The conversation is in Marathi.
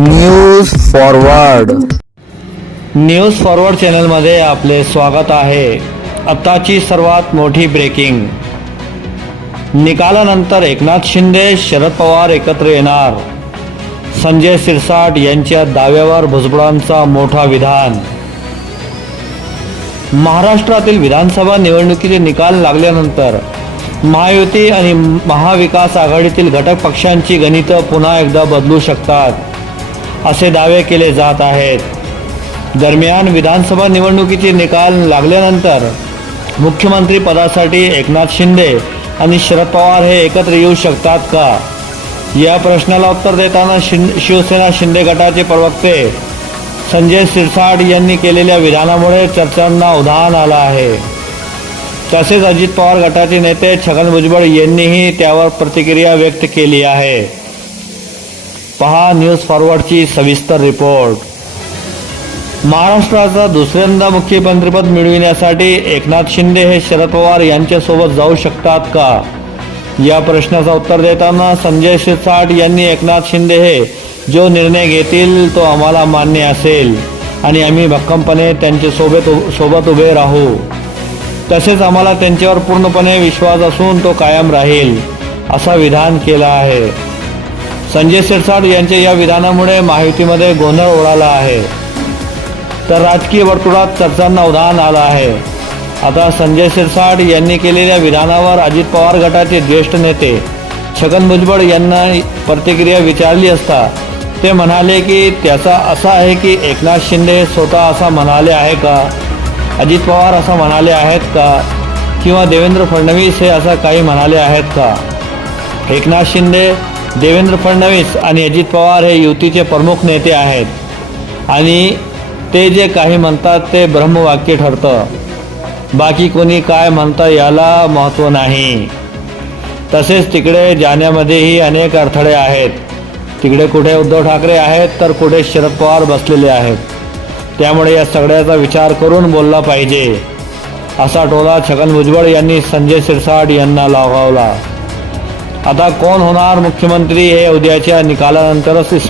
न्यूज फॉरवर्ड न्यूज फॉरवर्ड चॅनलमध्ये आपले स्वागत आहे. आत्ताची सर्वात मोठी ब्रेकिंग निकालानंतर एकनाथ शिंदे शरद पवार एकत्र येणार. संजय सिरसाट यांच्या दाव्यावर भुजबळांचा मोठा विधान. महाराष्ट्रातील विधानसभा निवडणुकीचे निकाल लागल्यानंतर महायुती आणि महाविकास आघाडीतील घटक पक्षांची गणितं पुन्हा एकदा बदलू शकतात. असे दावे केले जात आहेत. दरम्यान विधानसभा निवडणुकीचे निकाल लागल्यानंतर मुख्यमंत्री पदासाठी एकनाथ शिंदे आणि शरद पवार हे एकत्र येऊ शकतात का? या प्रश्नाला उत्तर देताना शिं शिवसेना शिंदे गटाचे प्रवक्ते संजय सिरसाट यांनी केलेल्या विधानामुळे चर्चांना उधाण आलं आहे. तसेच अजित पवार गटाचे नेते छगन भुजबळ यांनीही त्यावर प्रतिक्रिया व्यक्त केली आहे. पहा न्यूज फॉरवर्डची सविस्तर रिपोर्ट. महाराष्ट्राचा दुसऱ्यांदा मुख्यमंत्रीपद मिळविण्यासाठी एकनाथ शिंदे हे शरद पवार यांच्यासोबत जाऊ शकतात का? या प्रश्नाचं उत्तर देताना संजय शिरसाट यांनी एकनाथ शिंदे हे जो निर्णय घेतील तो आम्हाला मान्य असेल आणि आम्ही भक्कमपणे त्यांच्यासोबत सोबत उभे राहू. तसेच आम्हाला त्यांच्यावर पूर्णपणे विश्वास असून तो कायम राहील असा विधान केला आहे. संजय शिरसाट यांच्या या विधानामुळे महायुतीमध्ये गोंधळ उडाला आहे. तर राजकीय वर्तुळात चर्चांना उधाण आलं आहे. आता संजय शिरसाट यांनी केलेल्या विधानावर अजित पवार गटाचे ज्येष्ठ नेते छगन भुजबळ यांना प्रतिक्रिया विचारली असता ते म्हणाले की त्याचा असा आहे की एकनाथ शिंदे स्वतः असा म्हणाले आहे का? अजित पवार असं म्हणाले आहेत का? किंवा देवेंद्र फडणवीस हे असं काही म्हणाले आहेत का? एकनाथ शिंदे देवेंद्र फडणवीस आणि अजित पवार हे युतीचे प्रमुख नेते आहेत. आणि ते जे काही म्हणतात ते ब्रह्मवाक्य ठरतं. बाकी कोणी काय म्हणतं याला महत्त्व नाही. तसेच तिकडे जाण्यामध्येही अनेक अडथळे आहेत. तिकडे कुठे उद्धव ठाकरे आहेत तर कुठे शरद पवार बसलेले आहेत. त्यामुळे या सगळ्याचा विचार करून बोलला पाहिजे. असा टोला छगन भुजबळ यांनी संजय सिरसाट यांना लावला आता कोण होणार मुख्यमंत्री हे उद्याच्या निकालानंतरच स्पष्ट